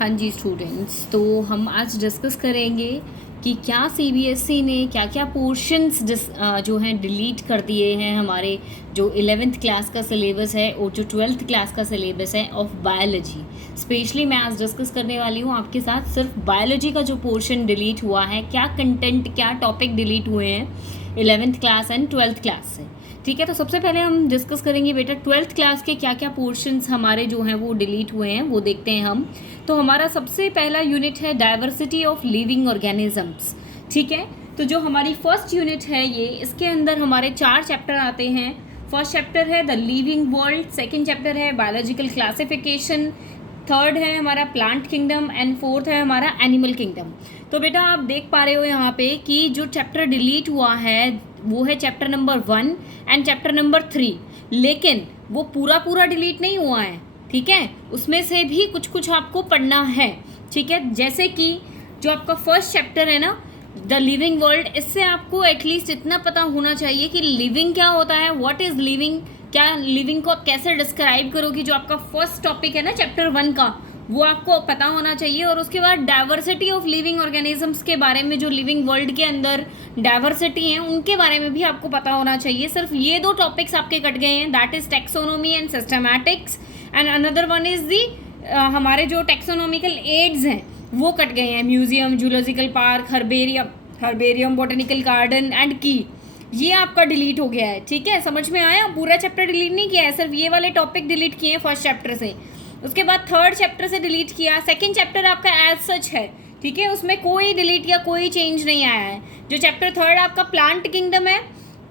हाँ जी स्टूडेंट्स, तो हम आज डिस्कस करेंगे कि क्या सीबीएसई ने क्या क्या पोर्शंस जो हैं डिलीट कर दिए हैं हमारे जो 11th क्लास का सिलेबस है और जो 12th क्लास का सिलेबस है ऑफ बायोलॉजी। स्पेशली मैं आज डिस्कस करने वाली हूँ आपके साथ सिर्फ बायोलॉजी का जो पोर्शन डिलीट हुआ है, क्या कंटेंट क्या टॉपिक डिलीट हुए हैं 11th class and 12th class से। ठीक है, तो सबसे पहले हम डिस्कस करेंगे बेटा 12th क्लास के क्या क्या पोर्शंस हमारे जो हैं वो डिलीट हुए हैं, वो देखते हैं हम। तो हमारा सबसे पहला यूनिट है डाइवर्सिटी ऑफ लिविंग ऑर्गेनिजम्स। ठीक है, तो जो हमारी फर्स्ट यूनिट है ये, इसके अंदर हमारे 4 चैप्टर आते हैं। फर्स्ट चैप्टर है the living world, second chapter है बायोलॉजिकल क्लासिफिकेशन, थर्ड है हमारा प्लांट किंगडम एंड फोर्थ है हमारा एनिमल किंगडम। तो बेटा आप देख पा रहे हो यहाँ पे कि जो चैप्टर डिलीट हुआ है वो है chapter number 1 and chapter number 3, लेकिन वो पूरा डिलीट नहीं हुआ है। ठीक है, उसमें से भी कुछ कुछ आपको पढ़ना है। ठीक है, जैसे कि जो आपका फर्स्ट चैप्टर है ना द लिविंग वर्ल्ड, इससे आपको एटलीस्ट इतना पता होना चाहिए कि लिविंग क्या होता है, व्हाट इज लिविंग, क्या लिविंग को आप कैसे डिस्क्राइब करोगे। जो आपका फर्स्ट टॉपिक है ना चैप्टर 1 का, वो आपको पता होना चाहिए। और उसके बाद डाइवर्सिटी ऑफ लिविंग ऑर्गेनिजम्स के बारे में, जो लिविंग वर्ल्ड के अंदर डाइवर्सिटी है उनके बारे में भी आपको पता होना चाहिए। सिर्फ ये 2 टॉपिक्स आपके कट गए हैं, that is taxonomy and systematics and another one is the हमारे जो टेक्सोनॉमिकल एड्स हैं वो कट गए हैं, museum, zoological park, herbarium, botanical garden and key, ये आपका डिलीट हो गया है। ठीक है, समझ में आया? पूरा चैप्टर डिलीट नहीं किया है, सिर्फ ये वाले टॉपिक डिलीट किए हैं फर्स्ट चैप्टर से। उसके बाद थर्ड चैप्टर से डिलीट किया। सेकंड चैप्टर आपका एज सच है, ठीक है, उसमें कोई डिलीट या कोई चेंज नहीं आया है। जो चैप्टर थर्ड आपका प्लांट किंगडम है,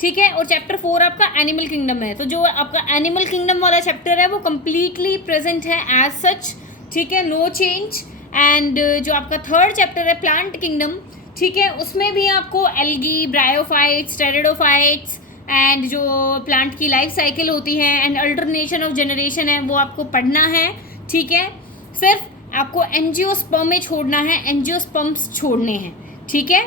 ठीक है, और चैप्टर 4 आपका एनिमल किंगडम है। तो जो आपका एनिमल किंगडम वाला चैप्टर है वो कम्प्लीटली प्रेजेंट है एज सच, ठीक है, नो चेंज। एंड जो आपका थर्ड चैप्टर है प्लांट किंगडम, ठीक है, उसमें भी आपको एल्गी, ब्रायोफाइट्स, टेरिडोफाइट्स एंड जो प्लांट की लाइफ साइकिल होती है एंड अल्टरनेशन ऑफ जनरेशन है वो आपको पढ़ना है। ठीक है, सिर्फ आपको एंजियोस्पर्म छोड़ना है, एंजियोस्पर्म्स छोड़ने हैं। ठीक है,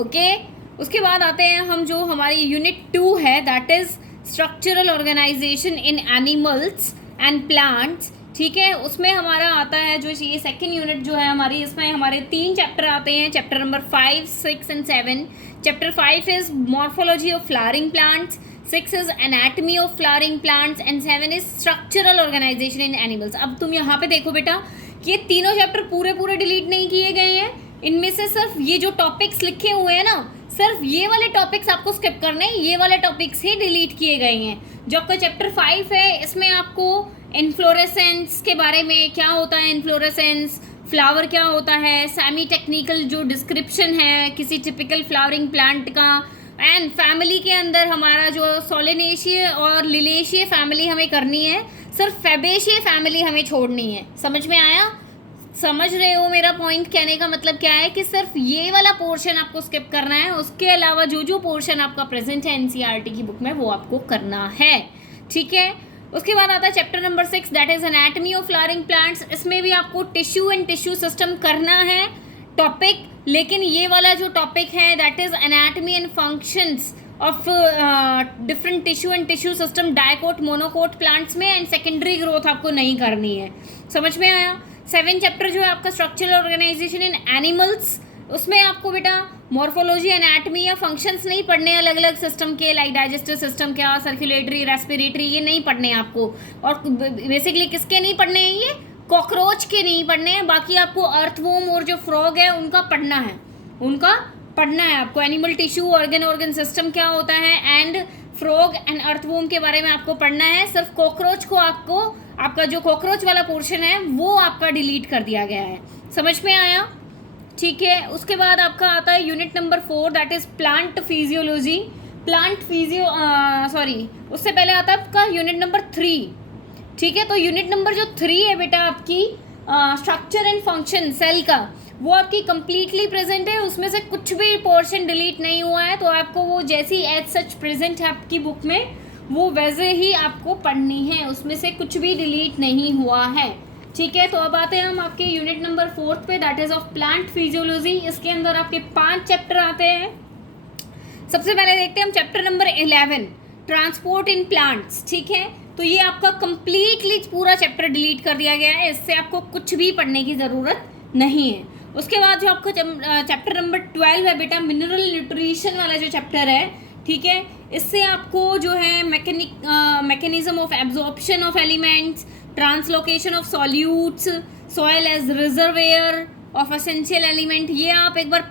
ओके। उसके बाद आते हैं हम जो हमारी यूनिट 2 है, that is structural organisation in animals and plants. ठीक है, उसमें हमारा आता है जो ये सेकेंड यूनिट जो है हमारी, इसमें हमारे 3 चैप्टर आते हैं, chapter number 5, 6 and 7। Chapter 5 is morphology of flowering plants, 6 is anatomy of flowering plants and 7 is structural organisation in animals. अब तुम यहाँ पे देखो बेटा कि ये तीनों चैप्टर पूरे डिलीट नहीं किए गए हैं, इनमें से सिर्फ ये जो टॉपिक्स लिखे हुए हैं ना, सिर्फ ये वाले टॉपिक्स आपको स्किप करने हैं, ये वाले टॉपिक्स ही डिलीट किए गए हैं। जो आपका चैप्टर 5 है इसमें आपको इन्फ्लोरेसेंस के बारे में, क्या होता है इन्फ्लोरेसेंस, फ्लावर क्या होता है, सेमी टेक्निकल जो डिस्क्रिप्शन है किसी टिपिकल फ्लावरिंग प्लांट का, एंड फैमिली के अंदर हमारा जो सोलेनेशिया और लिलेशिया फैमिली हमें करनी है, सिर्फ फैबेशिया फैमिली हमें छोड़नी है। समझ में आया? समझ रहे हो मेरा पॉइंट? कहने का मतलब क्या है कि सिर्फ ये वाला पोर्शन आपको स्किप करना है, उसके अलावा जो पोर्शन आपका प्रेजेंट है एनसीईआरटी की बुक में वो आपको करना है। ठीक है, उसके बाद आता है chapter number 6, that is anatomy of flowering plants. इसमें भी आपको टिश्यू एंड टिश्यू सिस्टम करना है टॉपिक, लेकिन ये वाला जो टॉपिक है that is anatomy and functions of different tissue and tissue system dicot monocot plants में, एंड सेकेंडरी ग्रोथ आपको नहीं करनी है। समझ में आया? 7 चैप्टर जो है आपका स्ट्रक्चरल ऑर्गेनाइजेशन इन एनिमल्स, उसमें आपको बेटा मॉर्फोलॉजी, एनाटमी या फंक्शंस नहीं पढ़ने अलग अलग सिस्टम के, लाइक डाइजेस्टिव सिस्टम क्या, सर्कुलेटरी, रेस्पिरेटरी, ये नहीं पढ़ने आपको। और बेसिकली किसके नहीं पढ़ने हैं? ये कॉकरोच के नहीं पढ़ने हैं। बाकी आपको अर्थवॉर्म और जो फ्रॉग है उनका पढ़ना है, उनका पढ़ना है आपको। एनिमल टिश्यू, ऑर्गन सिस्टम क्या होता है, एंड फ्रॉग एंड अर्थवॉर्म के बारे में आपको पढ़ना है। सिर्फ कॉकरोच को आपको, आपका जो कॉकरोच वाला पोर्शन है वो आपका डिलीट कर दिया गया है। समझ में आया? ठीक है, उसके बाद आपका आता है unit number 4, that is plant physiology, उससे पहले आता है आपका यूनिट नंबर 3। ठीक है, तो यूनिट नंबर जो 3 है बेटा आपकी स्ट्रक्चर एंड फंक्शन सेल का, वो आपकी कंप्लीटली प्रेजेंट है, उसमें से कुछ भी पोर्शन डिलीट नहीं हुआ है। तो आपको वो जैसी एज सच प्रेजेंट है आपकी बुक में वो वैसे ही आपको पढ़नी है, उसमें से कुछ भी डिलीट नहीं हुआ है। ठीक है, तो अब आते हैं हम आपके यूनिट नंबर 4 पे, that is of plant physiology. इसके अंदर आपके 5 चैप्टर आते हैं। सबसे पहले देखते हैं हम chapter number 11, transport in plants. ठीक है, तो ये आपका कंप्लीटली पूरा चैप्टर डिलीट कर दिया गया है, इससे आपको कुछ भी पढ़ने की ज़रूरत नहीं है। उसके बाद जो आपका चैप्टर नंबर 12 है बेटा, मिनरल न्यूट्रिशन वाला जो चैप्टर है, ठीक है, इससे आपको जो है mechanism of absorption of elements, translocation of solutes, soil as reservoir of essential element, ये आप एक बार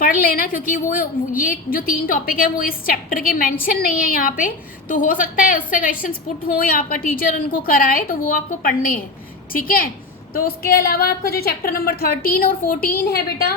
पढ़ लेना, क्योंकि वो ये जो 3 टॉपिक है वो इस चैप्टर के मेंशन नहीं है यहाँ पे, तो हो सकता है उससे क्वेश्चंस पुट हो या आपका टीचर उनको कराए, तो वो आपको पढ़ने हैं, ठीक है। तो उसके अलावा आपका जो चैप्टर नंबर 13 और 14 है बेटा,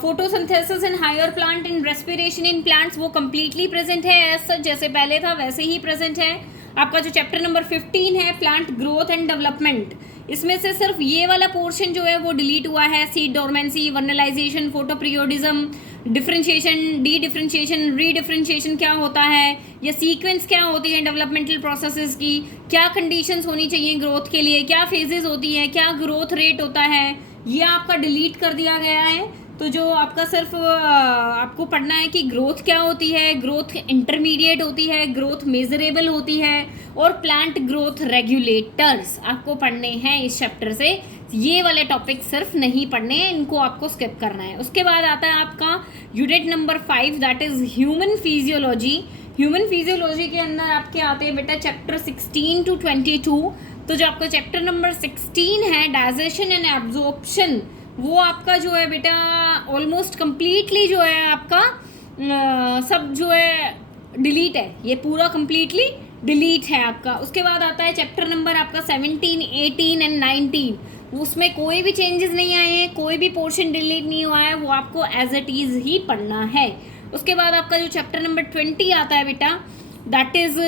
photosynthesis in higher plant in respiration in plants, वो कम्प्लीटली प्रेजेंट है एज सच, जैसे पहले था वैसे ही प्रेजेंट है। आपका जो चैप्टर नंबर 15 है, प्लांट ग्रोथ एंड डेवलपमेंट, इसमें से सिर्फ ये वाला पोर्शन जो है वो डिलीट हुआ है, seed dormancy, vernalisation, photoperiodism, differentiation, dedifferentiation, redifferentiation क्या होता है, या सीक्वेंस क्या होती है डेवलपमेंटल प्रोसेसेस की, क्या कंडीशंस होनी चाहिए ग्रोथ के लिए, क्या फेजेस होती है, क्या ग्रोथ रेट होता है, ये आपका डिलीट कर दिया गया है। तो जो आपका सिर्फ आपको पढ़ना है कि ग्रोथ क्या होती है, ग्रोथ इंटरमीडिएट होती है, ग्रोथ मेजरेबल होती है, और प्लांट ग्रोथ रेगुलेटर्स आपको पढ़ने हैं इस चैप्टर से। ये वाले टॉपिक सिर्फ नहीं पढ़ने हैं, इनको आपको स्किप करना है। उसके बाद आता है आपका unit number 5, that is human physiology. Human physiology के अंदर आपके आते हैं बेटा चैप्टर 16 to 22। तो जो आपका चैप्टर नंबर 16 है, डाइजेशन एंड एब्जॉर्प्शन, वो आपका जो है बेटा ऑलमोस्ट कंप्लीटली जो है आपका सब जो है डिलीट है, ये पूरा कंप्लीटली डिलीट है आपका। उसके बाद आता है चैप्टर नंबर आपका 17, 18 एंड 19, उसमें कोई भी चेंजेस नहीं आए हैं, कोई भी पोर्शन डिलीट नहीं हुआ है, वो आपको एज इट इज़ ही पढ़ना है। उसके बाद आपका जो चैप्टर नंबर 20 आता है बेटा, that is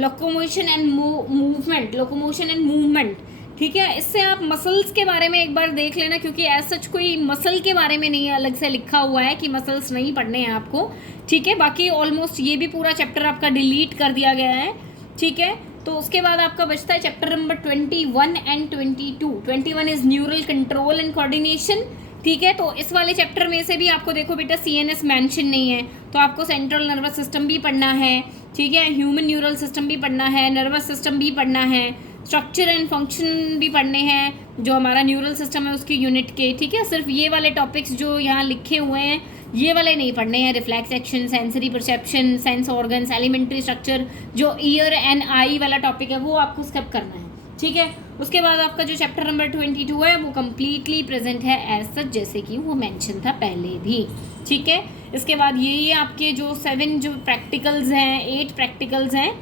locomotion and movement, locomotion and movement, ठीक है। इससे आप मसल्स के बारे में एक बार देख लेना, क्योंकि एज सच कोई मसल के बारे में नहीं अलग से लिखा हुआ है कि मसल्स नहीं पढ़ने हैं आपको, ठीक है। बाकी ऑलमोस्ट ये भी पूरा चैप्टर आपका डिलीट कर दिया गया है, ठीक है। तो उसके बाद आपका बचता है chapter number 21 and 22। 21 is neural control and coordination, ठीक है। तो इस वाले चैप्टर में से भी आपको देखो बेटा CNS मेंशन नहीं है, तो आपको सेंट्रल नर्वस सिस्टम भी पढ़ना है, ठीक है, ह्यूमन न्यूरल सिस्टम भी पढ़ना है, नर्वस सिस्टम भी पढ़ना है, स्ट्रक्चर एंड फंक्शन भी पढ़ने हैं, जो हमारा न्यूरल सिस्टम है उसके यूनिट के, ठीक है। सिर्फ ये वाले टॉपिक्स जो यहाँ लिखे हुए हैं ये वाले नहीं पढ़ने हैं, reflex action, sensory perception, sense organs, elementary structure, जो ईयर एंड आई वाला टॉपिक है वो आपको स्किप करना है, ठीक है। उसके बाद आपका जो चैप्टर नंबर 22 है वो कम्प्लीटली प्रेजेंट है एज सच, जैसे कि वो मेंशन था पहले भी, ठीक है। इसके बाद ये आपके जो 7 जो प्रैक्टिकल्स हैं, 8 प्रैक्टिकल्स हैं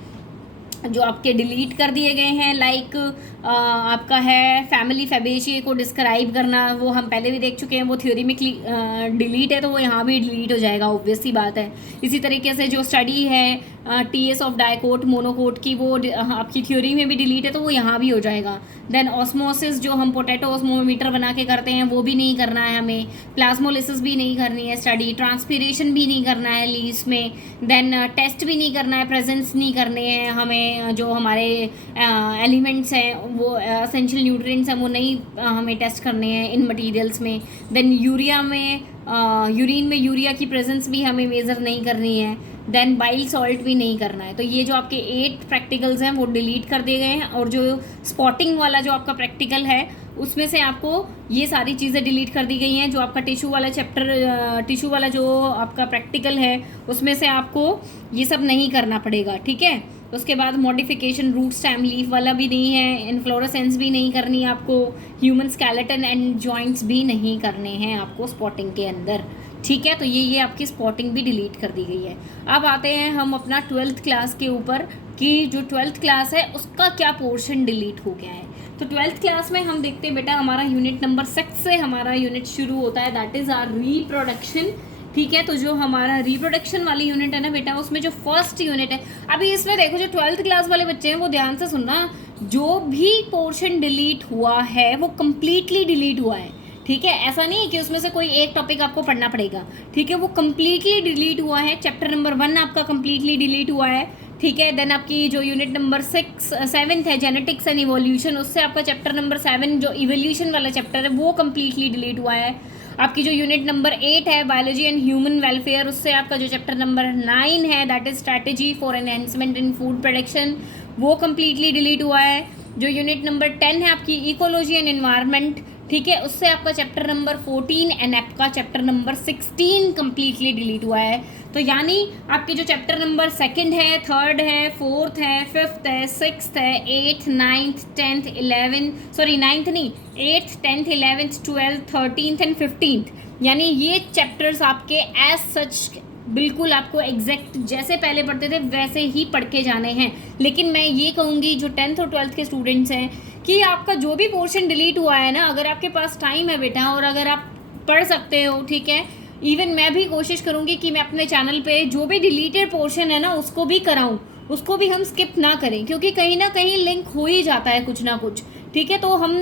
जो आपके डिलीट कर दिए गए हैं। लाइक आपका है फैमिली फैबेशिये को डिस्क्राइब करना, वो हम पहले भी देख चुके हैं, वो थ्योरी में डिलीट है, तो वो यहाँ भी डिलीट हो जाएगा, ऑब्वियस सी बात है। इसी तरीके से जो स्टडी है TS ऑफ डाइकोट मोनोकोट की, वो आपकी थ्योरी में भी डिलीट है, तो वो यहाँ भी हो जाएगा। देन ऑस्मोसिस जो हम पोटैटो ऑस्मोमीटर बना के करते हैं वो भी नहीं करना है हमें, प्लाज्मोलिसिस भी नहीं करनी है स्टडी, ट्रांसपीरेशन भी नहीं करना है लीव्स में, देन टेस्ट भी नहीं करना है, प्रेजेंस नहीं करने हैं हमें, जो हमारे एलिमेंट्स हैं वो एसेंशियल न्यूट्रिएंट्स हैं वो नहीं हमें टेस्ट करने हैं इन मटेरियल्स में। देन यूरिया में यूरिन में यूरिया की प्रेजेंस भी हमें मेज़र नहीं करनी है। देन बाइल सॉल्ट भी नहीं करना है। तो ये जो आपके 8 प्रैक्टिकल्स हैं वो डिलीट कर दिए गए हैं, और जो स्पॉटिंग वाला जो आपका प्रैक्टिकल है उसमें से आपको ये सारी चीज़ें डिलीट कर दी गई हैं। जो आपका टिश्यू वाला चैप्टर, टिश्यू वाला जो आपका प्रैक्टिकल है उसमें से आपको ये सब नहीं करना पड़ेगा, ठीक है। उसके बाद मॉडिफिकेशन रूट स्टेम लीफ वाला भी नहीं है, इन्फ्लोरेसेंस भी नहीं करनी है आपको, ह्यूमन स्केलेटन एंड जॉइंट्स भी नहीं करने हैं आपको स्पॉटिंग के अंदर, ठीक है। तो ये आपकी स्पॉटिंग भी डिलीट कर दी गई है। अब आते हैं हम अपना 12th क्लास के ऊपर कि जो 12th क्लास है उसका क्या पोर्शन डिलीट हो गया है। तो 12th क्लास में हम देखते हैं बेटा हमारा यूनिट नंबर 6 से हमारा यूनिट शुरू होता है, दैट इज़ आर रिप्रोडक्शन, ठीक है। तो जो हमारा रिप्रोडक्शन वाली यूनिट है ना बेटा, उसमें जो फर्स्ट यूनिट है, अभी इसमें देखो जो 12th क्लास वाले बच्चे हैं वो ध्यान से सुनना, जो भी पोर्शन डिलीट हुआ है वो कम्प्लीटली डिलीट हुआ है, ठीक है। ऐसा नहीं है कि उसमें से कोई एक टॉपिक आपको पढ़ना पड़ेगा, ठीक है। वो कम्प्लीटली डिलीट हुआ है। चैप्टर नंबर 1 आपका कम्प्लीटली डिलीट हुआ है, ठीक है। देन आपकी जो यूनिट नंबर 7 है जेनेटिक्स एंड इवोल्यूशन, उससे आपका चैप्टर नंबर 7 जो इवोल्यूशन वाला चैप्टर है वो कम्प्लीटली डिलीट हुआ है। आपकी जो यूनिट नंबर 8 है बायोलॉजी एंड ह्यूमन वेलफेयर, उससे आपका जो चैप्टर नंबर 9 है that is strategy for enhancement in food production, वो कम्प्लीटली डिलीट हुआ है। जो यूनिट नंबर 10 है आपकी इकोलॉजी एंड एनवायरनमेंट, ठीक है, उससे आपका चैप्टर नंबर 14 एंड आपका चैप्टर नंबर 16 कम्प्लीटली डिलीट हुआ है। तो यानी आपके जो चैप्टर नंबर 2 है, 3 है, 4 है, 5th है, 6th है, 8th, 9th, 10th, 9th नहीं, 8th, 10th, 11th, 12th, 13th and 15th, यानी ये चैप्टर्स आपके एज सच बिल्कुल आपको एग्जैक्ट जैसे पहले पढ़ते थे वैसे ही पढ़ के जाने हैं। लेकिन मैं ये कहूँगी जो 10th और 12th के स्टूडेंट्स हैं कि आपका जो भी पोर्शन डिलीट हुआ है ना, अगर आपके पास टाइम है बेटा और अगर आप पढ़ सकते हो, ठीक है, इवन मैं भी कोशिश करूँगी कि मैं अपने चैनल पे जो भी डिलीटेड पोर्शन है ना उसको भी कराऊँ, उसको भी हम स्किप ना करें, क्योंकि कहीं ना कहीं लिंक हो ही जाता है कुछ ना कुछ, ठीक है। तो हम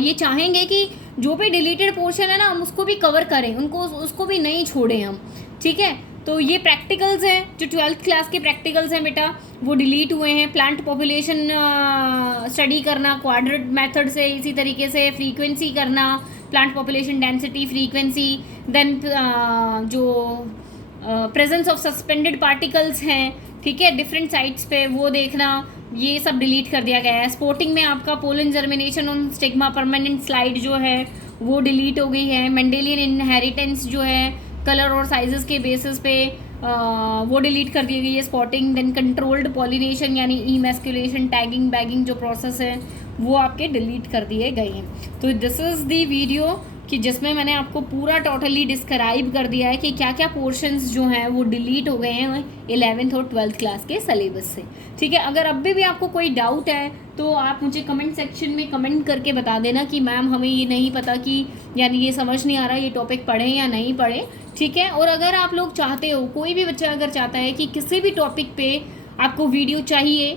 ये चाहेंगे कि जो भी डिलीटेड पोर्शन है ना हम उसको भी कवर करें, उसको भी नहीं छोड़ें हम, ठीक है। तो ये प्रैक्टिकल्स हैं, जो 12th क्लास के प्रैक्टिकल्स हैं बेटा वो डिलीट हुए हैं। प्लांट पॉपुलेशन स्टडी करना क्वाड्रेट मेथड से, इसी तरीके से फ्रीक्वेंसी करना, plant population density frequency, then जो प्रेजेंस ऑफ सस्पेंडेड पार्टिकल्स हैं, ठीक है, डिफरेंट साइट्स पे वो देखना, ये सब डिलीट कर दिया गया है। स्पोर्टिंग में आपका pollen germination on stigma permanent slide जो है वो डिलीट हो गई है। मेंडेलियन इनहेरिटेंस जो है कलर और साइजेस के बेसिस पे वो डिलीट कर दी गई है। स्पॉटिंग, देन कंट्रोल्ड पॉलिनेशन यानी इमैस्कुलेशन, टैगिंग, बैगिंग जो प्रोसेस है वो आपके डिलीट कर दिए गए हैं। तो दिस इज़ दी वीडियो कि जिसमें मैंने आपको पूरा टोटली डिस्क्राइब कर दिया है कि क्या क्या पोर्शंस जो हैं वो डिलीट हो गए हैं 11th और 12th क्लास के सिलेबस से, ठीक है। अगर अभी भी आपको कोई डाउट है तो आप मुझे कमेंट सेक्शन में कमेंट करके बता देना कि मैम हमें ये नहीं पता कि यानी ये समझ नहीं आ रहा ये टॉपिक पढ़ें या नहीं पढ़ें, ठीक है। और अगर आप लोग चाहते हो, कोई भी बच्चा अगर चाहता है कि किसी भी टॉपिक पे आपको वीडियो चाहिए,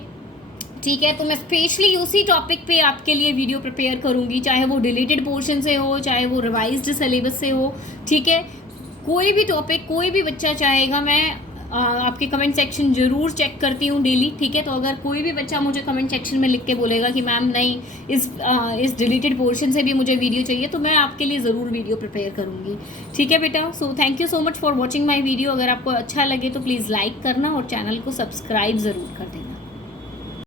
ठीक है, तो मैं स्पेशली उसी टॉपिक पे आपके लिए वीडियो प्रिपेयर करूँगी, चाहे वो डिलीटेड पोर्शन से हो, चाहे वो रिवाइज्ड सिलेबस से हो, ठीक है। कोई भी टॉपिक कोई भी बच्चा चाहेगा, मैं आपके कमेंट सेक्शन ज़रूर चेक करती हूँ डेली, ठीक है। तो अगर कोई भी बच्चा मुझे कमेंट सेक्शन में लिख के बोलेगा कि मैम नहीं इस डिलीटेड पोर्शन से भी मुझे वीडियो चाहिए, तो मैं आपके लिए ज़रूर वीडियो प्रिपेयर करूँगी, ठीक है बेटा। So thank you so much for watching my video. अगर आपको अच्छा लगे तो प्लीज़ लाइक करना और चैनल को सब्सक्राइब ज़रूर कर देना।